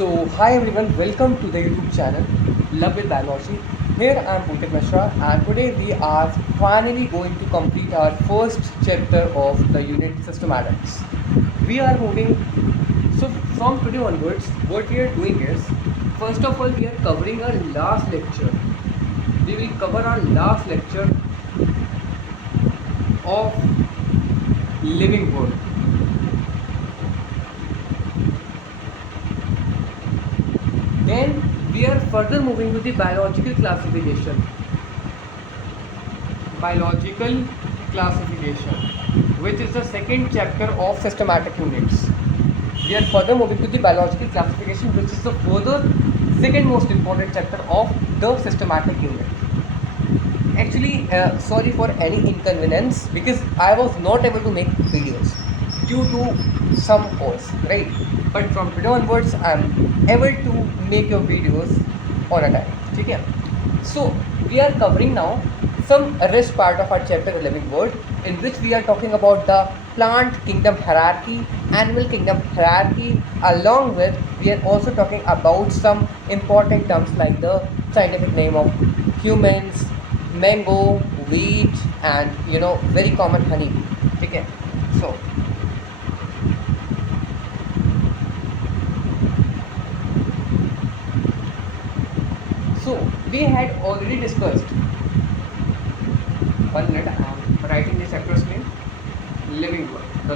Hi everyone, welcome to the YouTube channel Love with Biology. Here I am Pulkit Mishra, and today we are finally going to complete our first chapter of the unit Systematics. We are moving, so from today onwards, what we are doing is, first of all, we are covering our last lecture. We will cover our last lecture of living world. Then we are further moving to the biological classification. Biological classification, which is the second chapter of systematic units. We are further moving to the biological classification, which is the further second most important chapter of the systematic unit. Actually, sorry for any inconvenience because I was not able to make videos due to some cause, right? But from today onwards, I am able to make your videos on a time. Okay? So we are covering now some rest part of our chapter 11 world, in which we are talking about the plant kingdom hierarchy, animal kingdom hierarchy. Along with, we are also talking about some important terms like the scientific name of humans, mango, wheat, and very common honey. Okay, so we had already discussed. 1 minute, I am writing the chapter's name. Living world, the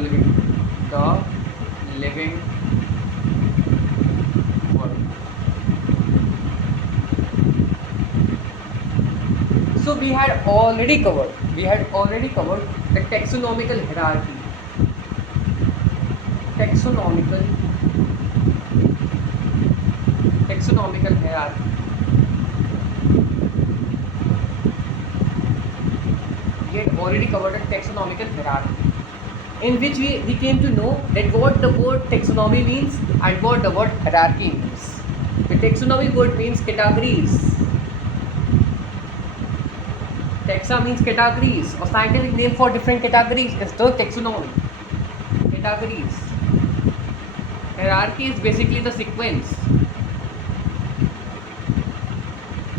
living world. So we had already covered the taxonomical hierarchy. Taxonomical hierarchy. We had already covered a taxonomical hierarchy, in which we came to know that what the word taxonomy means and what the word hierarchy means. The taxonomy word means categories. Taxa means categories, or scientific name for different categories is the taxonomy. Categories. Hierarchy is basically the sequence.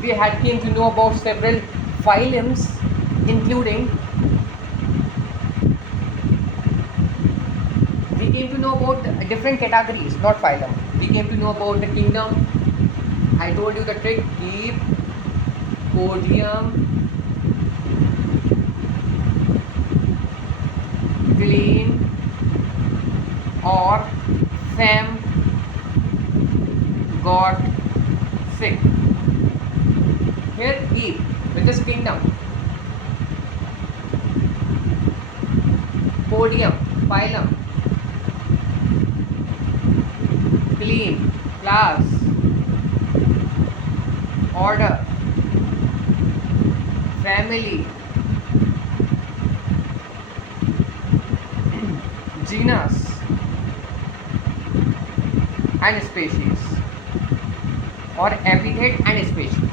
We had came to know about several phylums, including we came to know about different categories, not phylum. We came to know about the kingdom. I told you the trick: keep podium clean or fam got sick. Here keep, which is kingdom. Podium, phylum. Clean, class. Order, family. Genus and species, or epithet and species.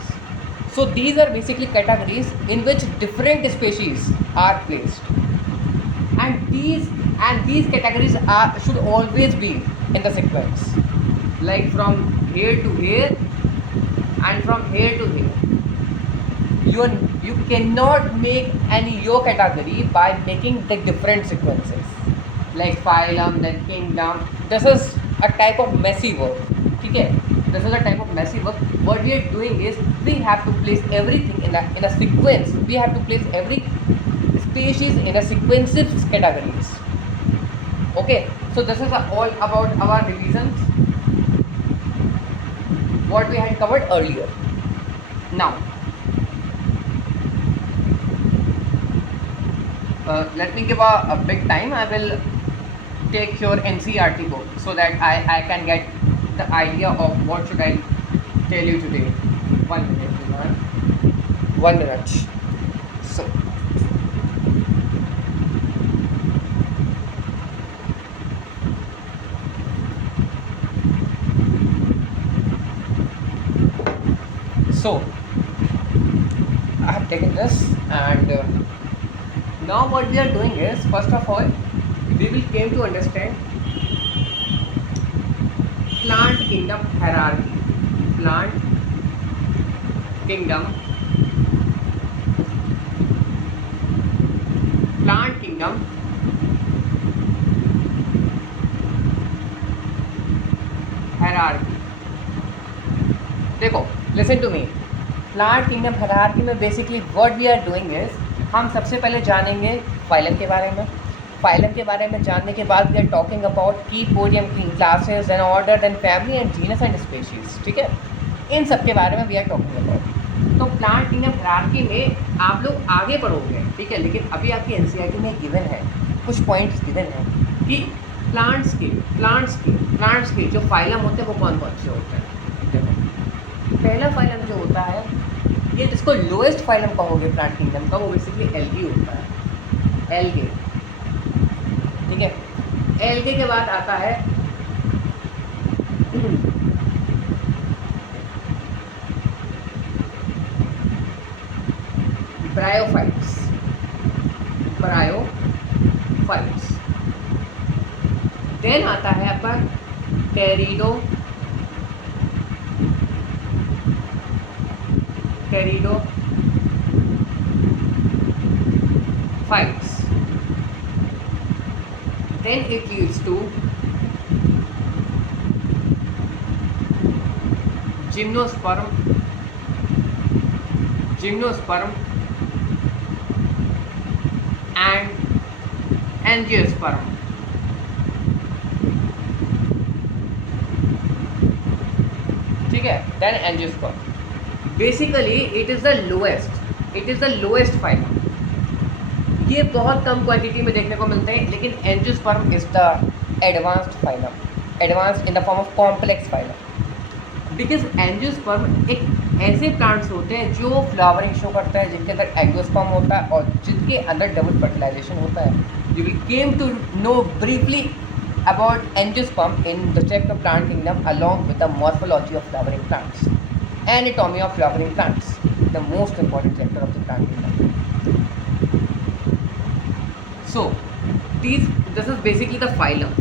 So these are basically categories in which different species are placed, and these categories should always be in the sequence, like from here to here and from here to here. You cannot make any your category by making the different sequences, like phylum, then kingdom. This is a type of messy work. Okay? This is a type of messy work. What we are doing is we have to place everything in a sequence. We have to place every species in a sequential categories. Okay, so this is all about our revisions, what we had covered earlier. Now, let me give a big time. I will take your NCERT book so that I can get the idea of what should I tell you today. 1 minute, 1 minute. So I have taken this, and now what we are doing is, first of all, we will came to understand plant kingdom hierarchy. Plant kingdom hierarchy. देखो, listen to me. Plant kingdom hierarchy में basically what we are doing is, हम सबसे पहले जानेंगे phylum के बारे में. Phylum के बारे में जानने के बाद वी आर टॉकिंग अबाउट की podium classes and order and family and genus and species. ठीक है, इन सब के बारे में वी आर टॉकिंग अबाउट. तो प्लांट किंगडम हायरार्की में आप लोग आगे बढ़ोगे, ठीक है, लेकिन अभी आपकी एनसीईआरटी में गिवन है, कुछ पॉइंट्स गिवन है कि प्लांट्स के जो फाइलम होते हैं वो कौन कौन से होते हैं. पहला फाइलम जो होता है, ये जिसको लोएस्ट फाइलम कहोगे प्लांट किंगडम का, वो बेसिकली एल्गी होता है. एल्गे, ठीक है. एल्गे के बाद आता है ब्रायोफाइट्स. देन आता है आपका pteridophytes. Then it leads to gymnosperm and angiosperm. ठीक है, then angiosperm. Basically it is the lowest phylum. ये बहुत कम क्वांटिटी में देखने को मिलते हैं, लेकिन angiosperm is the advanced phylum, advanced in the form of complex phylum. Because angiosperm एक ऐसे प्लांट्स होते हैं जो फ्लावरिंग शो करता है, जिनके अंदर एंजियोस्पर्म होता है और जिनके अंदर डबल फर्टिलाइजेशन होता है. You will came to know briefly about angiosperm in the chapter plant kingdom along with the morphology of flowering plants, anatomy of flowering plants, the most important chapter of the plant kingdom. So this is basically the phylum.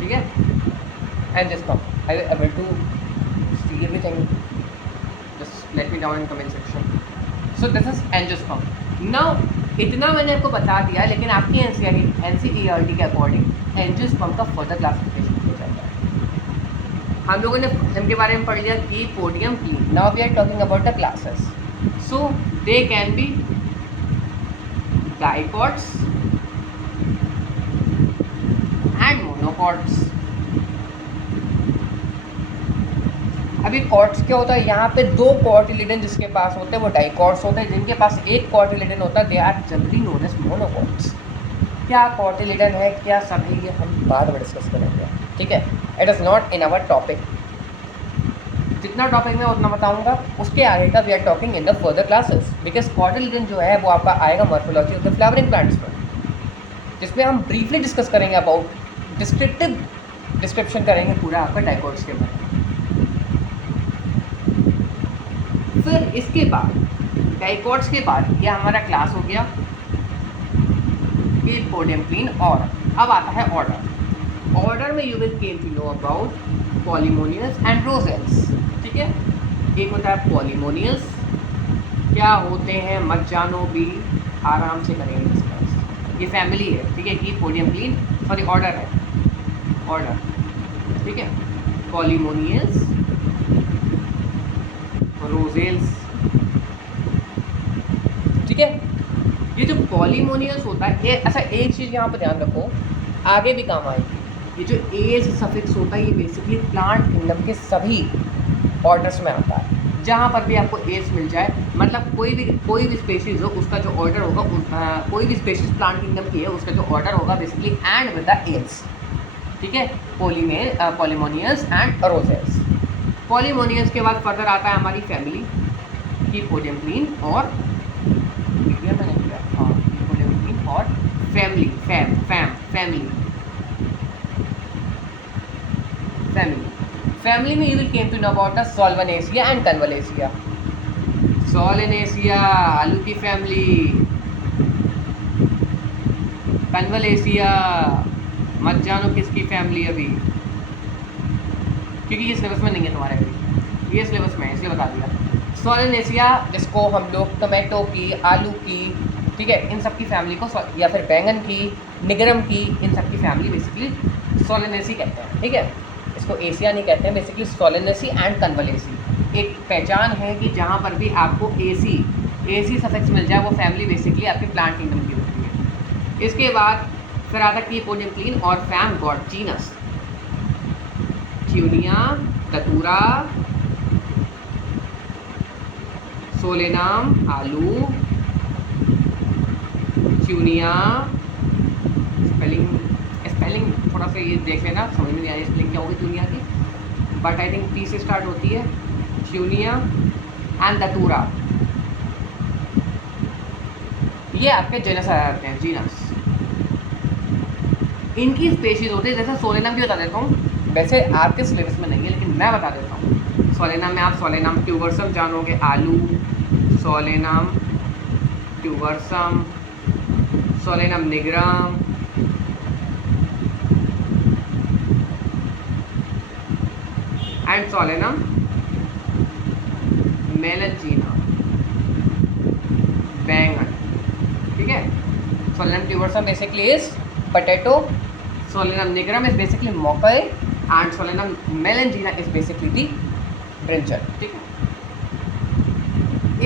ठीक है, angiosperm. I will able to see everything. Just let me down in comment section. So this is angiosperm. Now इतना मैंने आपको बता दिया, लेकिन आपकी NCERT के अकॉर्डिंग एंजियोस्पर्म का फर्दर क्लासिफिकेशन किया जाता है. हम लोगों ने फिल्म के बारे में पढ़ लिया कि पोडियम क्लीन. Now we are talking about the classes. So they can be dicots and monocots. अभी कॉट्स क्या होता है, यहाँ पे दो कॉटिलिडन जिसके पास होते हैं वो डाइकॉट्स होते हैं. जिनके पास एक कॉटिलिडन होता है they are generally known as monocots. क्या कॉटिलिडन है, क्या सब है, ये हम बाद में डिस्कस करेंगे. ठीक है, it is not in our topic. जितना टॉपिक में उतना बताऊंगा, उसके आगे का we are talking in the further classes. Because cotyledon जो है वो आपका आएगा morphology of the flowering plants पर, जिसमें हम ब्रीफली डिस्कस करेंगे अबाउट डिस्क्रिप्शन करेंगे पूरा आपका डाइकॉट्स के बारे में. फिर इसके बाद डाइकॉट्स के बाद ये हमारा क्लास हो गया पोडियम क्लीन. और अब आता है ऑर्डर में you will came to know about polemoniales and rosales. ठीक है, एक होता है पॉलीमोनियस. क्या होते हैं मत जानो भी, आराम से करेंगे डिस्कस. ये फैमिली है, ठीक है, कि पोडियम क्लीन सॉरी ऑर्डर है, ऑर्डर. ठीक है, पॉलीमोनियस, रोजेल्स. ठीक है, ये जो पॉलीमोनियस होता है ये, अच्छा एक चीज़ यहाँ पर ध्यान रखो, आगे भी काम आएगी. ये जो एज सफिक्स होता है ये बेसिकली प्लांट किंगडम के सभी ऑर्डर्स में आता है. जहाँ पर भी आपको एज मिल जाए, मतलब कोई भी स्पेशीज़ हो, उसका जो ऑर्डर होगा, कोई भी स्पेशीज़ प्लांट किंगडम की है उसका जो ऑर्डर होगा basically and with the edge. ठीक है, पॉलीमोनियस एंड रोजेल्स. पॉलीमोनियस के बाद फर्दर आता है हमारी फैमिली की पोडियम क्लीन और और फैमिली. फैमिली में you will came to know about the solanaceae and convolvulaceae. Solanaceae आलू की फैमिली, कन्वलेसिया मत जानो किसकी फैमिली अभी, क्योंकि ये सिलेबस में नहीं है तुम्हारे अभी, ये सिलेबस में है इसलिए बता दिया। सोलेनेसिया जिसको हम लोग टोमेटो की, आलू की, ठीक है, इन सब की फैमिली को, या फिर बैंगन की, निगरम की, इन सब की फैमिली बेसिकली सोलेनेसी कहते हैं, ठीक है। इसको एसिया नहीं कहते हैं, बेसिकली सोलेनेसी एंड कन्वलेसी। एक पहचान है कि जहाँ पर भी आपको एसी सफिक्स मिल जाए वो फैमिली बेसिकली आपकी प्लांट किंगडम की होती है। इसके बाद फिर आता है कीपोडिम्प्लीन और फैम गॉड जीनस, ट्यूनिया, ततूरा, सोलेनाम आलू, ट्यूनिया, स्पेलिंग थोड़ा सा ये देख लेना, समझ में नहीं आ रही स्पेलिंग क्या होगी ट्यूनिया की, बट आई थिंक टी से स्टार्ट होती है, ट्यूनिया एंड दतूरा, ये आपके जेनस आ जाते हैं, जीनस। इनकी स्पेशीज होती है, जैसे सोलेनाम भी बता देता हूँ, वैसे आपके सिलेबस में नहीं है लेकिन मैं बता देता हूँ। सोलेनाम में आप सोलेनाम ट्यूबरसम जानोगे, आलू, सोलेनाम ट्यूबरसम, सोलेनाम निग्राम, एंड सोलेनाम मेलनचीना, बैंगन, ठीक है। Solanum tuberosum basically is potato, solanum nigrum is basically मकई, and solanum melongena is basically the brinjal, ठीक है।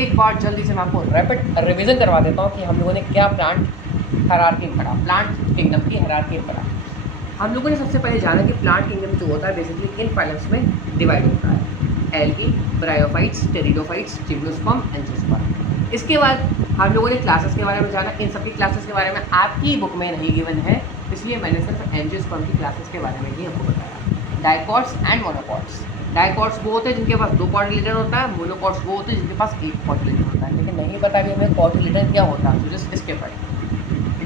एक बार जल्दी से मैं आपको रैपिड रिवीजन करवा देता हूँ कि हम लोगों ने क्या प्लांट हायरार्की में पढ़ा, प्लांट किंगडम की हायरार्की में पढ़ा। हम लोगों ने सबसे पहले जाना कि प्लांट किंगडम जो होता है बेसिकली इन फाइलम्स में डिवाइड होता है, algae, bryophytes, pteridophytes, gymnosperm, angiosperm. इसके बाद हम लोगों ने क्लासेस के बारे में जाना, इन सबकी क्लासेस के बारे में आपकी बुक में नहीं गिवन है, इसलिए मैंने सिर्फ एंजियोस्पर्म की क्लासेस के बारे में ही आपको बताया। डाइकॉट्स एंड मोनोकॉट्स, डाइकॉट्स वो होते हैं जिनके पास 2 कॉटिलेडन होता है, मोनोकॉट्स वो होते हैं जिनके पास 1 कॉटिलेडन होता है, लेकिन नहीं पता भी हमें कॉटिलेडन क्या होता है, तो जस्ट इसके पढ़े।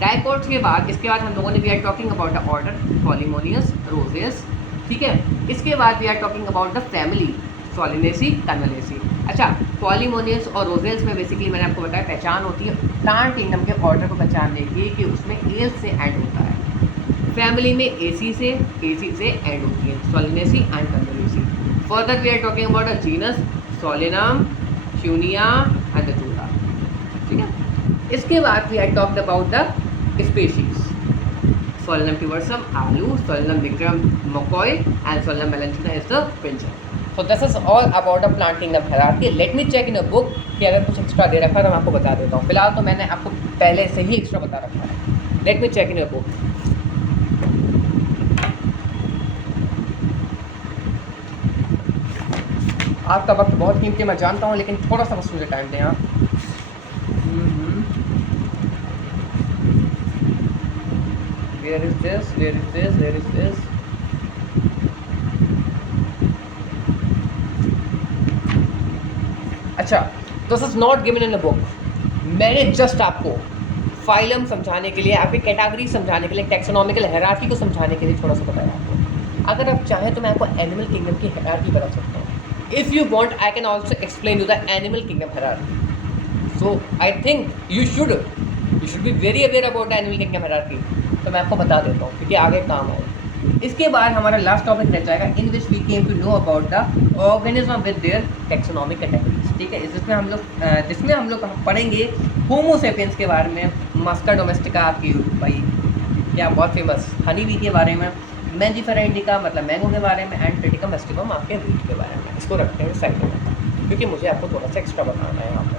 डाइकॉट्स के बाद इसके बाद हम लोगों ने we are talking about the order polemoniales, roses, ठीक है। इसके बाद we are talking about the family solanaceae, convolvulaceae. अच्छा, पॉलीमोनियस और रोजेल्स में बेसिकली मैंने आपको बताया पहचान होती है प्लांट किंगडम के ऑर्डर को पहचानने की कि उसमें एल से एंड होता है, फैमिली में एसी से एंड होती है, solanaceae and convolvulaceae. Further we are talking about the genus solanum, petunia and the चूड़ा, ठीक है। इसके बाद we are talked about the species, solanum tuberosum आलू, सोलेनाम निग्रम मकोई, and solanum melongena is the brinjal. So this is all about the plant kingdom hierarchy. Let me check in a book कि अगर कुछ extra दे रखा है तो मैं आपको बता देता हूँ। फिलहाल तो मैंने आपको पहले से ही एक्स्ट्रा बता रखा है। Let me check in a book. आपका वक्त बहुत कीमती मैं जानता हूँ, लेकिन थोड़ा सा बस मुझे टाइम दें आप। Where is this? Where is this? Where is this? अच्छा, this is not given in a book. मैंने जस्ट आपको फाइलम समझाने के लिए, आपकी कैटेगरी समझाने के लिए, टैक्सोनॉमिकल हायरार्की को समझाने के लिए थोड़ा सा बताया आपको। अगर आप चाहें तो मैं आपको एनिमल किंगडम की हायरार्की बता सकता हूँ। If you want I can also explain you the animal kingdom hierarchy. So I think you should be very aware about the animal kingdom hierarchy. तो मैं आपको बता देता हूँ क्योंकि आगे काम आए। इसके बाद हमारा लास्ट टॉपिक रह जाएगा in which we came to know about the organism with their taxonomic categories, ठीक है। जिसमें हम लोग पढ़ेंगे होमो सेपियंस के बारे में, मस्का डोमेस्टिका की भाई क्या बहुत फेमस हनी बी के बारे में, मैंजीफेरा इंडिका मतलब मैंगो के बारे में, एंड ट्रिटिकम एस्टिवम आपके वीट के बारे में। इसको रखते हैं साइड में क्योंकि मुझे आपको थोड़ा सा एक्स्ट्रा बताना है यहाँ पर,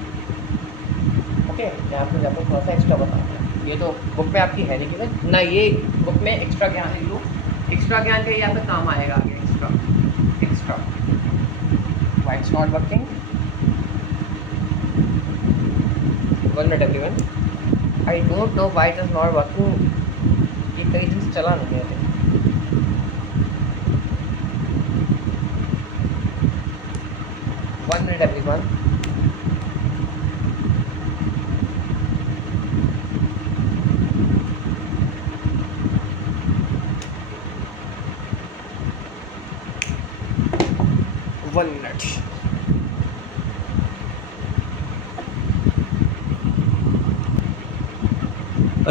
ओके। यहाँ पर आपको थोड़ा सा एक्स्ट्रा बताना है। ये तो बुक में आपकी है नहीं कि ना, ये बुक में एक्स्ट्रा ज्ञान है, लो एक्स्ट्रा ज्ञान का यहाँ पे काम आएगा आगे। Extra why it's not working? 1 minute everyone. I don't know why it is not working. ये कई दिन से चला नहीं है। 1 minute everyone.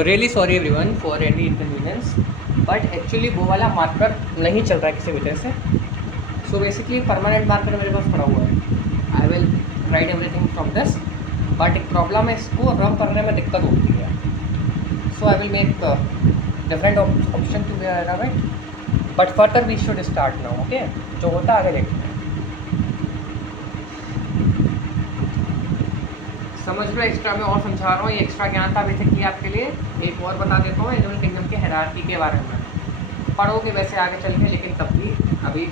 Really sorry everyone for any inconvenience, but actually वो वाला मार्कर नहीं चल रहा है किसी वजह से। सो बेसिकली परमानेंट मार्कर मेरे पास पड़ा हुआ है। I will write everything from this, but एक प्रॉब्लम है, इसको रब करने में दिक्कत होती है। So I will make different option to rub it, but further we should start now. Okay, जो होता है आगे देखते हैं। समझ लो, एक्स्ट्रा में और समझा रहा हूँ, ये एक्स्ट्रा ज्ञान था बेसिकली आपके लिए। एक और बता देता हूँ एनिमल किंगडम के हायरार्की के बारे में। पढ़ोगे वैसे आगे चल के, लेकिन तब भी अभी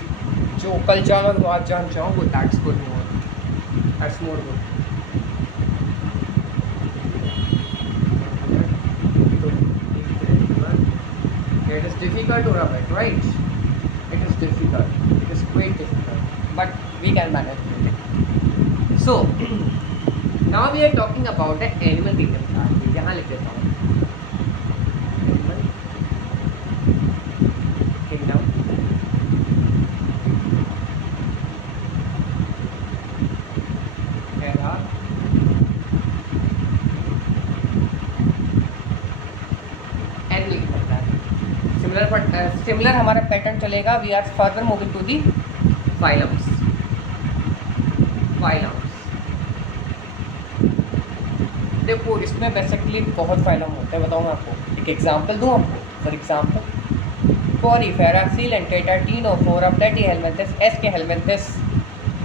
जो कल जाना तो आज जान जाओ, वो that's good more, that's more good. It is difficult to rub it, right? It is difficult. It is quite difficult, but we can manage it. So now we are talking about the animal kingdom. यहाँ लिख देता हूँ animal kingdom. Similar हमारा pattern चलेगा। We are further moving to the phylums. देखो, इसमें basically बहुत phylum होते हैं, बताऊँ मैं आपको। एक एग्जांपल दूँ आपको। For example Porifera, Coelentata, Ctenophora, Platyhelminthes, Eschhelminthes,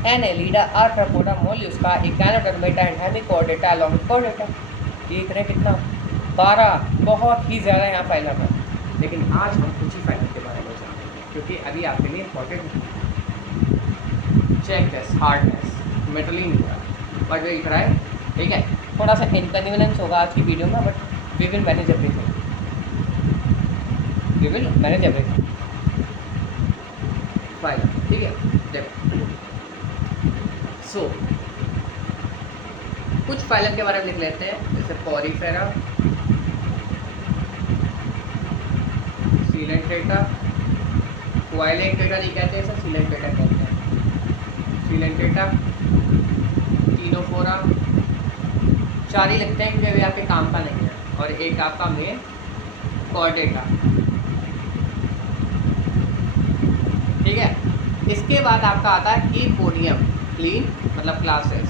Annelida, Arthropoda, Mollusca, Echinodermata and Hemichordata along with Chordata। देख रहे हैं कितना, 12 बहुत ही ज़्यादा यहाँ फाइलम है। लेकिन आज हम कुछ ही फाइलम के बारे में जानेंगे, क्योंकि अभी आपके लिए important check this hardness metal ही नहीं हुआ, बट वी ट्राई। ठीक है, थोड़ा सा इनकन्वीनियंस होगा आज की वीडियो में, but we will manage everything, we will manage everything. Phylum, ठीक है। देखो, सो कुछ फाइलम के बारे में लिख लेते हैं, जैसे Porifera, Coelentata, Coelentata नहीं कहते हैं, सर Coelentata कहते हैं। Coelentata, Ctenophora, 4 ही लिखते हैं क्योंकि अभी आपके काम का नहीं है, और एक आपका मेन Chordata। ठीक है, इसके बाद आपका आता है Epodium, क्लीन मतलब क्लासेस।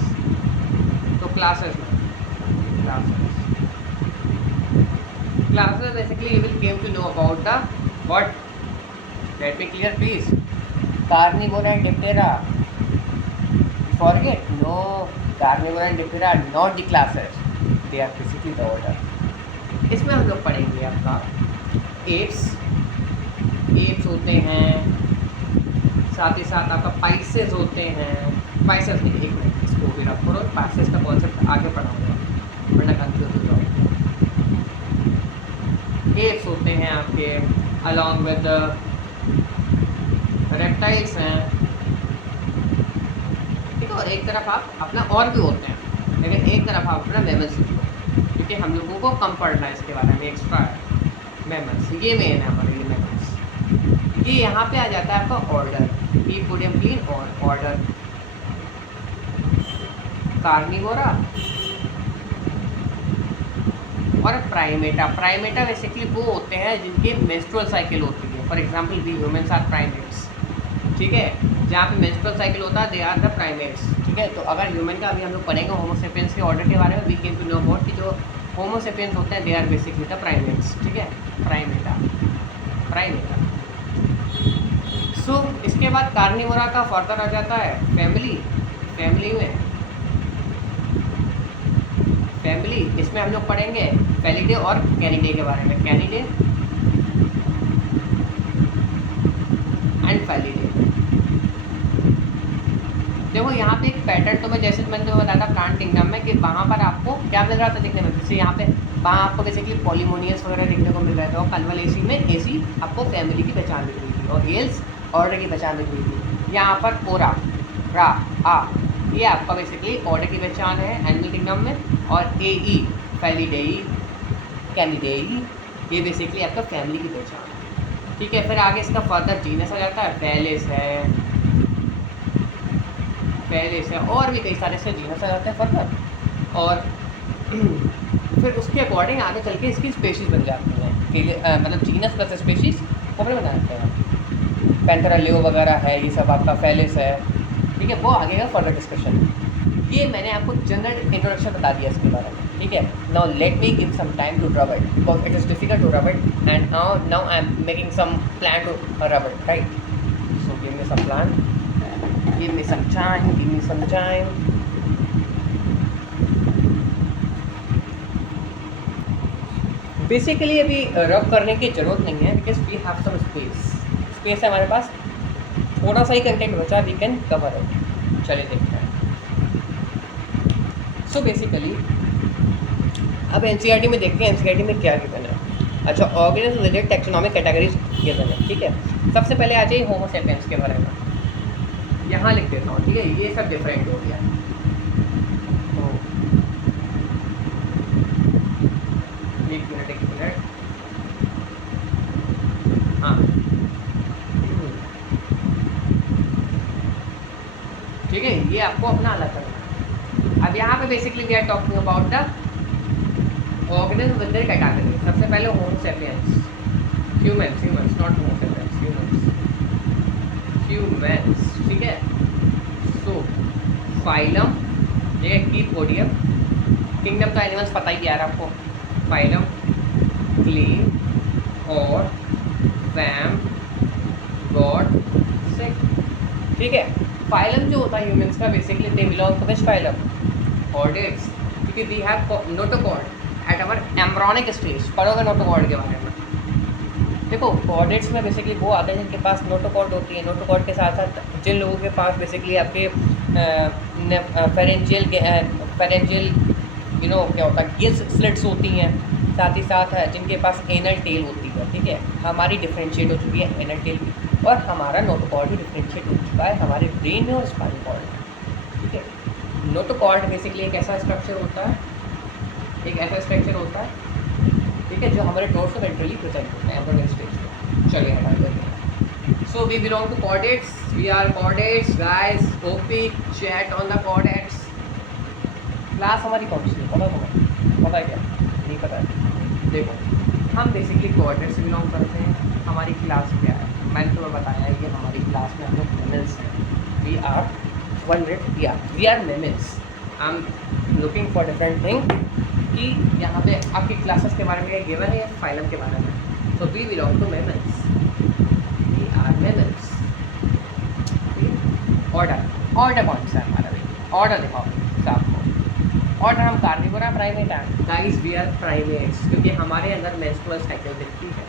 तो classes basically you will came to know about the what, let me clear please, carnivora and diptera. Forget, no, carnivora and diptera are not the classes, they are basically the order। इसमें हम लोग पढ़ेंगे आपका apps होते हैं, साथ ही साथ आपका पाइसेस होते हैं। पाइसेस नहीं, एक मिनट इसको भी रखो, पाइसेस का कॉन्सेप्ट आगे पढ़ाऊंगा वरना कंफ्यूज हो जाओगे। एप्स होते हैं आपके, अलॉन्ग विद रेप्टाइल्स हैं, ठीक है। और एक तरफ आप अपना और भी होते हैं, लेकिन एक तरफ आप अपना मैमल्स लिख लो, क्योंकि हम लोगों को कम पढ़ना है इसके बारे में, एक्स्ट्रा है मैमल्स, ये मेन है हमारे लिए मैमल्स। ये यहाँ पे आ जाता है आपका ऑर्डर, Epodium क्लीन और ऑर्डर कार्निवोरा और प्राइमेटा। प्राइमेटा बेसिकली वो होते हैं जिनके मेंस्ट्रुअल साइकिल होती है। For example we humans are primates, ठीक है। जहाँ पे मेंस्ट्रुअल साइकिल होता है दे आर द प्राइमेट्स, ठीक है। तो अगर ह्यूमन का अभी हम लोग पढ़ेंगे होमोसेपियंस के ऑर्डर के बारे में, we came to know about कि जो होमोसेपियंस होते हैं they are basically the primates, ठीक है। प्राइमेटा। सो इसके बाद कार्निवोरा का फर्दर आ जाता है फैमिली इसमें हम लोग पढ़ेंगे फेलिडे और कैनिडे के बारे में। Canidae and Felidae. देखो यहाँ पे एक पैटर्न तो मैं जैसे मैंने तुम्हें बताया था प्लांट किंगडम में, कि वहाँ पर आपको क्या मिल रहा था देखने में, जैसे यहाँ पे वहाँ आपको बेसिकली पॉलीमोनियस वगैरह देखने को मिल रहे थे, और कन्वलेसी में एसी आपको फैमिली की पहचान दिख रही थी, और एल्स ऑर्डर की पहचान दिख रही थी। यहाँ पर ओरा, रा, आ, ये आपका बेसिकली ऑर्डर की पहचान है एनिमल किंगडम में, और ए, फेलिडेई, कैनिडेई, ये बेसिकली आपका फैमिली की पहचान है, ठीक है। फिर आगे इसका फर्दर जीनस आ जाता है, फेलिस है और भी कई सारे से जीनस आ जाते हैं फर्दर। और फिर उसके अकॉर्डिंग आगे चल के इसकी स्पेशीज़ बन जाती हैं, मतलब जीनस प्लस स्पेशीज़ कपड़े बनाते हैं। पैंथेरा लियो वगैरह है, ये सब आपका फेलिस है, ठीक है, वो आगे का फर्दर डिस्कशन। ये मैंने आपको जनरल इंट्रोडक्शन बता दिया इसके बारे में, ठीक है। Now let me give some time to rub it because it is difficult to rub it and now I am making some plan to rub it, right. So give me some plan, give me some time, give me some time. Basically अभी rub करने की ज़रूरत नहीं है because we have some space है हमारे पास, थोड़ा सा ही कंटेंट बचा, वी कैन कवर इट। चलिए देखते हैं। सो बेसिकली अब एनसीईआरटी में देखते हैं एनसीईआरटी में क्या गिवन है। अच्छा, organism related taxonomic categories given है, ठीक है। सबसे पहले आ जाइए होमो सेपियंस के बारे में, यहाँ लिख देता हूँ, ठीक है। ये सब डिफरेंट हो गया। एक मिनट, हाँ, ठीक है, ये आपको अपना अलग करना है। अब यहाँ पे basically we are talking about the organism with their category. सबसे पहले homo sapiens, humans not homo sapiens, humans, ठीक है। सो फाइलम, ये कीपोडियम, किंगडम तो एनिमल्स पता ही यार आपको, फाइलम, क्लेम और फैम, गॉड, सेक, ठीक है। फाइलम जो होता है ह्यूमंस का, basically they belong to which phylum? Chordates, क्योंकि we have notochord at our embryonic stage. पढ़ोगे नोटोकॉर्ड के बारे में? देखो, कॉर्डेट्स में बेसिकली वो आते हैं जिनके पास नोटोकॉर्ड होती है। नोटोकॉर्ड के साथ साथ जिन लोगों के पास बेसिकली आपके फेरेंजियल क्या होता है, गिल्स स्लिट्स होती हैं, साथ ही साथ है जिनके पास एनल टेल होती है, ठीक है। हमारी डिफ्रेंशिएट हो चुकी है एनल टेल भी, और हमारा नोटोकॉर्ड भी डिफ्रेंशिएट हो चुका है हमारे ब्रेन में और स्पाइनल कॉर्ड में, ठीक है। नोटोकॉर्ड बेसिकली एक ऐसा स्ट्रक्चर होता है, ठीक है, जो हमारे डोर्सो वेंट्रली प्रेजेंट होते हैं एम्ब्रियोनिक स्टेज में। चलिए हटा देते हैं। So we belong to chordates, we are chordates guys, OP chat on the chordates. Class हमारी कौन सी है पता है क्या? नहीं पता है। देखो, हम बेसिकली कॉर्डेट्स से बिलोंग करते हैं। हमारी क्लास क्या है? मैंने तुम्हें बताया है कि हमारी क्लास में हम लोग मेमल्स हैं। We are mammals. I am looking for different thing कि यहाँ पे आपकी क्लासेस के बारे में गिवन है या फाइलम के बारे में। So we belong to mammals, we are mammals. Order कौन सा है हमारा? ऑर्डर दिखाओ आपको। ऑर्डर हम कार्निवोरा प्राइमेट हैं गाइस, वी आर प्राइमेट्स, क्योंकि हमारे अंदर मेंस्ट्रुअल साइकिल दिखती है।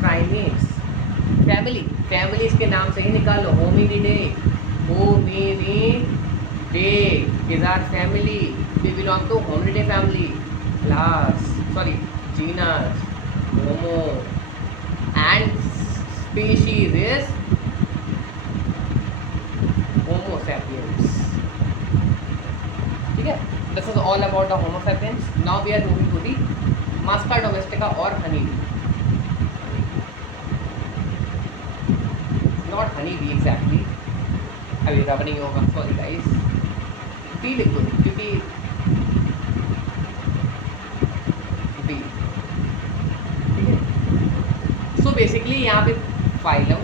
प्राइमेट्स। फैमिली इसके नाम से ही निकालो, hominidae is our family. We belong to hominidae family. Genus homo and species is homo sapiens, ठीक है। This is all about the homo sapiens. Now we are moving to the musca domestica और honey bee, not honey bee exactly, अभी rub नहीं होगा, sorry guys. D लिख दो क्योंकि D, ठीक है। सो बेसिकली यहाँ पे phylum,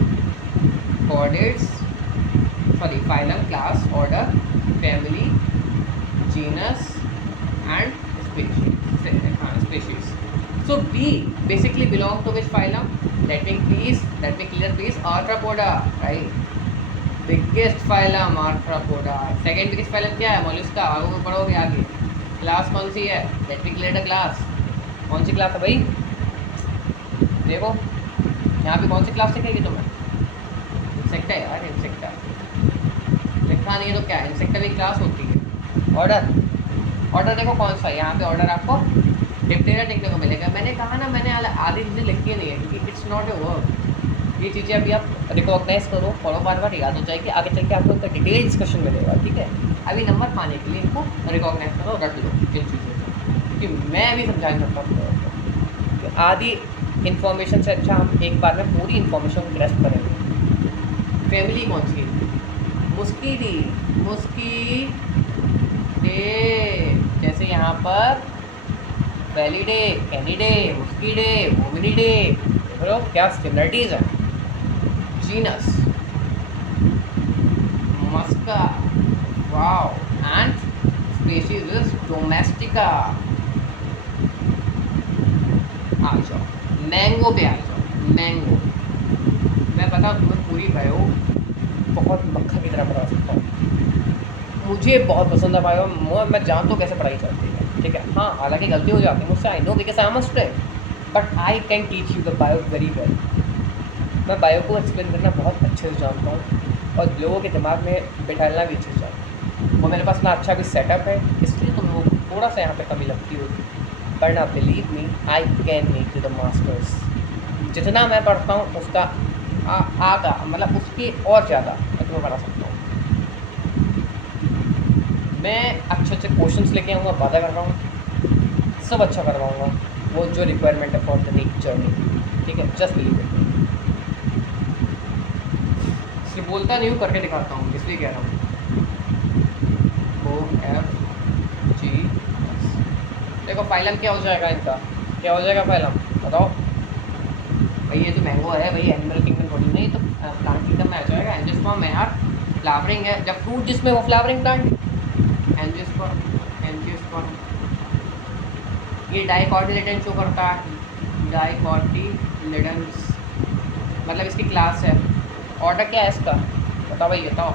phylum, class, order, family, genus and species. So D basically belong to which phylum? Let me clear please. Arthropoda, right? Biggest phylum Arthropoda. Second biggest phylum क्या है? Mollusca. आगे बढ़ोगे आगे। Class कौन सी है? Let me clear the class. कौन सी class है भाई? देखो यहाँ पे कौन सी क्लास दिखेगी तुम्हें? इंसेक्टा है यार, इंसेक्टा। लिखा नहीं है तो क्या है? इंसेक्टा भी क्लास होती है। ऑर्डर देखो कौन सा है, यहाँ पे ऑर्डर आपको डिप्टेरिया देखने को मिलेगा। मैंने कहा ना, मैंने आधी चीज़ें लिखी नहीं है क्योंकि इट्स नॉट ए वर्क। ये चीज़ें अभी आप रिकॉग्नाइज करो, पढ़ो, बार याद हो जाएगी, आगे चल के आपको उनका डिटेल डिस्कशन मिलेगा, ठीक है। अभी नंबर पाने के लिए इनको रिकॉग्नाइज करो, रख लो इन चीज़ों को, क्योंकि मैं भी समझा नहीं सकता। तो आधी इन्फॉर्मेशन से अच्छा हम एक बार में पूरी इन्फॉर्मेशन को ग्रैस्प करेंगे। फैमिली कौन सी है? मुस्की, जैसे यहाँ पर फेलिडे, कैनिडे, मुस्कीडे, होमिनिडे, देख रहे हो क्या सिमिलरिटीज है। Genus musca, wow, and species is domestica. आ जाओ मैंगो पे, आ जाओ मैंगो। मैं पता तुम्हें पूरी बायो बहुत मक्खन की तरह बता सकता हूँ, मुझे बहुत पसंद है बायो। मैं जानता हूँ कैसे पढ़ाई करती है, ठीक है। हाँ, हालांकि गलती हो जाती है मुझसे, I know, because I am a student, but I can teach you the bio very well. मैं बायो को एक्सप्लेन करना बहुत अच्छे से जानता हूँ और लोगों के दिमाग में बिठाना भी अच्छे से जानता हूँ। और मेरे पास ना अच्छा भी सेटअप है, इसलिए तुम्हें वो थोड़ा सा यहाँ पे कमी लगती होगी, पर ना believe me, I can make you the masters. जितना मैं पढ़ता हूँ उसका आधा, मतलब उसके और ज़्यादा मैं तुम्हें पढ़ा सकता हूँ। मैं अच्छे अच्छे क्वेश्चंस लेके आऊँगा, वादा कर रहा हूँ, सब अच्छा करवाऊँगा, वो जो रिक्वायरमेंट है फॉर द नेक्स्ट जर्नी, ठीक है। Just believe it. इसलिए बोलता नहीं हूँ, करके दिखाता हूँ, इसलिए कह रहा हूँ। OFG, देखो फाइलम क्या हो जाएगा इनका, क्या हो जाएगा फाइलम, बताओ भाई। ये तो मैंगो है भाई, एनिमल किंगडम थोड़ी नहीं, तो प्लांट किंगडम में आ जाएगा। एंजियोस्पर्म में यार फ्लावरिंग है, जब फ्रूट जिसमें वो फ्लावरिंग प्लांट। एंजियोस्पर्म, एंजियोस्पर्म ये डाइकोटिलेडन शो करता है, डाइकोटिलेडन्स, मतलब इसकी क्लास है। ऑर्डर क्या है इसका, बताओ भाई, बताओ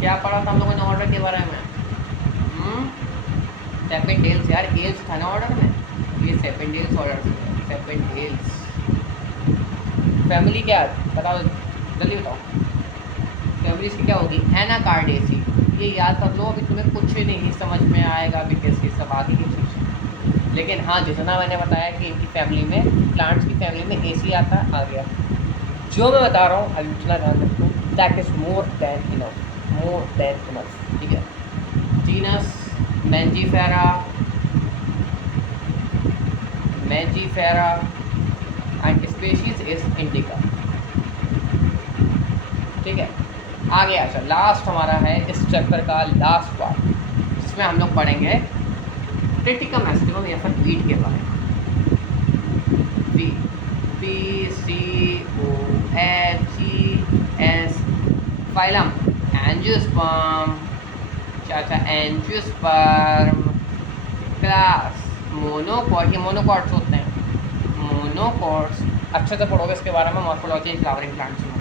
क्या पढ़ा था हम लोगों ने ऑर्डर के बारे में। सेपेंडेल्स यार, एल्स था ना ऑर्डर में, ये सेपेंडेल्स ऑर्डर है, सेपेंडेल्स। फैमिली क्या है बताओ, जल्दी बताओ। फैमिली इसकी क्या होगी, एनाकार्डेसी। ये याद कर लो, अभी तुम्हें कुछ नहीं समझ में आएगा बिकॉज ये सब आगे की चीज़ है। लेकिन हाँ, जितना मैंने बताया कि इनकी फैमिली में, प्लांट्स की फैमिली में एसी आता है, आ गया। जो मैं बता रहा हूँ अभी उतना ध्यान रखो, that is more than enough, more than enough, ठीक है। Genus Mangifera, Mangifera and species is indica, ठीक है। आगे अच्छा, लास्ट हमारा है इस चैप्टर का लास्ट पार्ट, जिसमें हम लोग पढ़ेंगे ट्रिटिकम एस्टिवम या फिर वीट के बारे में। PCOHES, फाइलम एंजियोस्पर्म, चाचा एंजियोस्पर्म, क्लास मोनोकॉट, ये मोनोकॉट्स होते हैं, मोनोकॉट्स। अच्छे से पढ़ोगे इसके बारे में, मॉर्फोलॉजी फ्लावरिंग प्लांट्स में।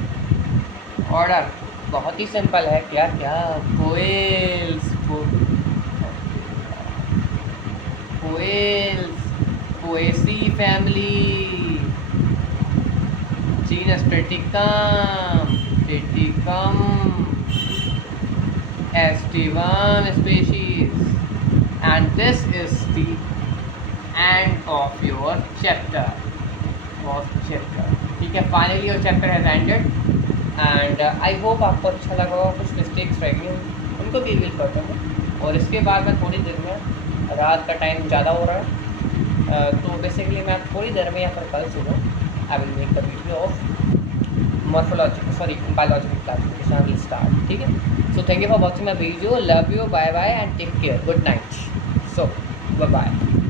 ऑर्डर बहुत ही सिंपल है, क्या क्या, poales, poales, poaceae family, genus triticum, triticum aestivum species, and this is the end of your chapter, ठीक है। Finally your chapter has ended and I hope आपको अच्छा लगा होगा। कुछ मिस्टेक्स रह गई उनको भी रिवील करता हूँ, और इसके बाद मैं थोड़ी देर में, रात का टाइम ज़्यादा हो रहा है, तो बेसिकली मैं थोड़ी देर में या फिर कल सुबह I will make the video of morphology, sorry biological classification will start, ठीक है। So thank you for watching my video, love you, bye bye and take care, good night. So, bye-bye.